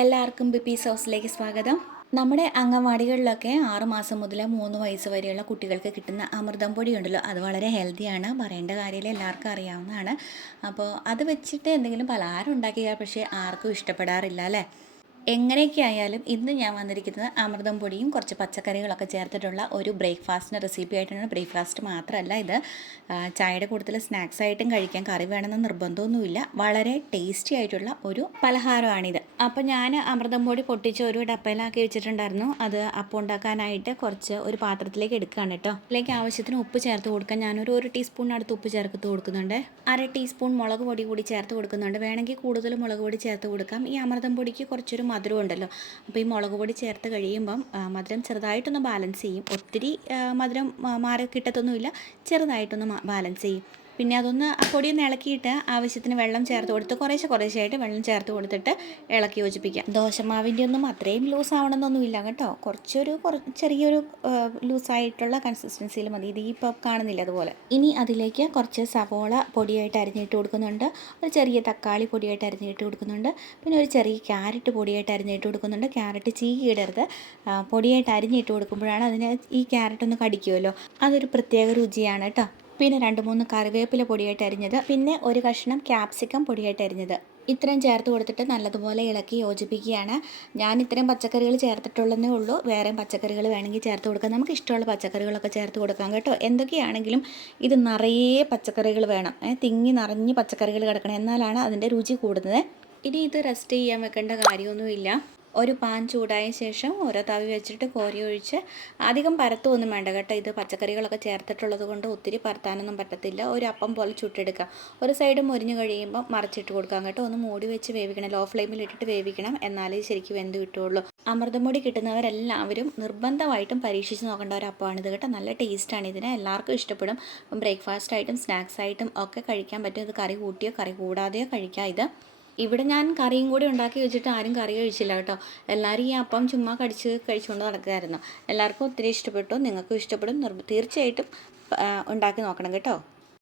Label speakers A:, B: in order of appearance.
A: എല്ലാവർക്കും ബിപ്പീസ് ഹൗസിലേക്ക് സ്വാഗതം. നമ്മുടെ അംഗൻവാടികളിലൊക്കെ ആറ് മാസം മുതൽ മൂന്ന് വയസ്സ് വരെയുള്ള കുട്ടികൾക്ക് കിട്ടുന്ന അമൃതം പൊടി ഉണ്ടല്ലോ അത് വളരെ ഹെൽത്തിയാണ് പറയേണ്ട കാര്യമില്ല. എല്ലാവർക്കും അറിയാവുന്നതാണ്. അപ്പോൾ അത് വെച്ചിട്ട് എന്തെങ്കിലും പലഹാരം ഉണ്ടാക്കിയാൽ പക്ഷേ ആർക്കും ഇഷ്ടപ്പെടാറില്ല അല്ലേ? എങ്ങനെയൊക്കെ ആയാലും ഇന്ന് ഞാൻ വന്നിരിക്കുന്നത് അമൃതം പൊടിയും കുറച്ച് പച്ചക്കറികളൊക്കെ ചേർത്തിട്ടുള്ള ഒരു ബ്രേക്ക്ഫാസ്റ്റിന്റെ റെസിപ്പി ആയിട്ടാണ്. ബ്രേക്ക്ഫാസ്റ്റ് മാത്രമല്ല ഇത് ചായയുടെ കൂടുതൽ സ്നാക്സ് ആയിട്ടും കഴിക്കാൻ കറി വേണമെന്ന് നിർബന്ധമൊന്നുമില്ല. വളരെ ടേസ്റ്റി ആയിട്ടുള്ള ഒരു പലഹാരമാണിത്. അപ്പോൾ ഞാൻ അമൃതം പൊടി പൊട്ടിച്ച് ഒരു ഡപ്പയിലാക്കി വെച്ചിട്ടുണ്ടായിരുന്നു. അത് അപ്പം ഉണ്ടാക്കാനായിട്ട് കുറച്ച് ഒരു പാത്രത്തിലേക്ക് എടുക്കുകയാണ് കേട്ടോ. അതിലേക്ക് ആവശ്യത്തിന് ഉപ്പ് ചേർത്ത് കൊടുക്കാൻ ഞാനൊരു ഒരു ടീസ്പൂണിനടുത്ത് ഉപ്പ് ചേർത്ത് കൊടുക്കുന്നുണ്ട്. അര ടീസ്പൂൺ മുളക് പൊടി കൂടി ചേർത്ത് കൊടുക്കുന്നുണ്ട്. വേണമെങ്കിൽ കൂടുതൽ മുളക് പൊടി ചേർത്ത് കൊടുക്കാം. ഈ അമൃതം പൊടിക്ക് കുറച്ചൊരു മധുരം ഉണ്ടല്ലോ അപ്പോൾ ഈ മുളക് പൊടി ചേർത്ത് കഴിയുമ്പം മധുരം ചെറുതായിട്ടൊന്ന് ബാലൻസ് ചെയ്യും. ഒത്തിരി മധുരം മാറി കിട്ടത്തൊന്നുമില്ല. ചെറുതായിട്ടൊന്ന് ബാലൻസ് ചെയ്യും. പിന്നെ അതൊന്ന് ആ പൊടി ഒന്ന് ഇളക്കിയിട്ട് ആവശ്യത്തിന് വെള്ളം ചേർത്ത് കൊടുത്ത് കുറേശ്ശെ കുറേശ്ശെയായിട്ട് വെള്ളം ചേർത്ത് കൊടുത്തിട്ട് ഇളക്കി യോജിപ്പിക്കാം ദോശമാവിന്റെ ഒന്നും അത്രയും ലൂസ് ആവണമെന്നൊന്നുമില്ല കേട്ടോ. കുറച്ചൊരു കുറ ചെറിയൊരു ലൂസായിട്ടുള്ള കൺസിസ്റ്റൻസിയിൽ മതി. ഇത് ഇപ്പോൾ കാണുന്നില്ല അതുപോലെ. ഇനി അതിലേക്ക് കുറച്ച് സവോള പൊടിയായിട്ട് അരിഞ്ഞിട്ട് കൊടുക്കുന്നുണ്ട്. ഒരു ചെറിയ തക്കാളി പൊടിയായിട്ട് അരിഞ്ഞിട്ട് കൊടുക്കുന്നുണ്ട്. പിന്നെ ഒരു ചെറിയ ക്യാരറ്റ് പൊടിയായിട്ട് അരിഞ്ഞിട്ട് കൊടുക്കുന്നുണ്ട്. ക്യാരറ്റ് ചീകിയിടരുത്. പൊടിയായിട്ട് അരിഞ്ഞിട്ട് കൊടുക്കുമ്പോഴാണ് അതിന് ഈ ക്യാരറ്റ് ഒന്ന് കടിക്കുമല്ലോ. അതൊരു പ്രത്യേക രുചിയാണ് കേട്ടോ. പിന്നെ രണ്ട് മൂന്ന് കറിവേപ്പില പൊടിയായിട്ട് അരിഞ്ഞത്. പിന്നെ ഒരു കഷ്ണം ക്യാപ്സിക്കം പൊടിയായിട്ട് അരിഞ്ഞത്. ഇത്രയും ചേർത്ത് കൊടുത്തിട്ട് നല്ലതുപോലെ ഇളക്കി യോജിപ്പിക്കുകയാണ്. ഞാൻ ഇത്രയും പച്ചക്കറികൾ ചേർത്തിട്ടുള്ളതേ ഉള്ളൂ. വേറെ പച്ചക്കറികൾ വേണമെങ്കിൽ ചേർത്ത് കൊടുക്കാം. നമുക്ക് ഇഷ്ടമുള്ള പച്ചക്കറികളൊക്കെ ചേർത്ത് കൊടുക്കാം കേട്ടോ. എന്തൊക്കെയാണെങ്കിലും ഇത് നിറയെ പച്ചക്കറികൾ വേണം. തിങ്ങി നിറഞ്ഞ് പച്ചക്കറികൾ കിടക്കണം. എന്നാലാണ് അതിന്റെ രുചി കൂടുന്നത്. ഇനി ഇത് റെസ്റ്റ് ചെയ്യാൻ വെക്കേണ്ട കാര്യമൊന്നുമില്ല. ഒരു പാൻ ചൂടായ ശേഷം ഓരോ തവി വെച്ചിട്ട് കോരി ഒഴിച്ച് അധികം പരത്തുമൊന്നും വേണ്ട കേട്ടോ. ഇത് പച്ചക്കറികളൊക്കെ ചേർത്തിട്ടുള്ളത് കൊണ്ട് ഒത്തിരി പരത്താനൊന്നും പറ്റത്തില്ല. ഒരു അപ്പം പോലെ ചുട്ടെടുക്കുക ഒരു സൈഡ് മുരിഞ്ഞു കഴിയുമ്പോൾ മറിച്ചിട്ട് കൊടുക്കാം കേട്ടോ. ഒന്ന് മൂടി വെച്ച് വേവിക്കണം. ലോ ഫ്ലെയിമിൽ ഇട്ടിട്ട് വേവിക്കണം. എന്നാലേ ശരിക്കും വെന്ത് കിട്ടുള്ളൂ അമൃതംപൊടി കിട്ടുന്നവരെല്ലാവരും നിർബന്ധമായിട്ടും പരീക്ഷിച്ച് നോക്കേണ്ട ഒരു അപ്പമാണിത് കേട്ടോ. നല്ല ടേസ്റ്റാണ് ഇതിന്. എല്ലാവർക്കും ഇഷ്ടപ്പെടും. ബ്രേക്ക്ഫാസ്റ്റ് ആയിട്ടും സ്നാക്സ് ഒക്കെ കഴിക്കാൻ പറ്റും. ഇത് കറി കൂട്ടിയോ കറി കൂടാതെയോ കഴിക്കാം ഇത്. ഇവിടെ ഞാൻ കറിയും കൂടി ഉണ്ടാക്കി വെച്ചിട്ട് ആരും കറി കഴിച്ചില്ല കേട്ടോ. എല്ലാവരും ഈ അപ്പം ചുമ്മാ കടിച്ച് കഴിച്ചുകൊണ്ട് നടക്കുകയായിരുന്നു. എല്ലാവർക്കും ഒത്തിരി ഇഷ്ടപ്പെട്ടു. നിങ്ങൾക്കും ഇഷ്ടപ്പെടും. തീർച്ചയായിട്ടും ഉണ്ടാക്കി നോക്കണം കേട്ടോ.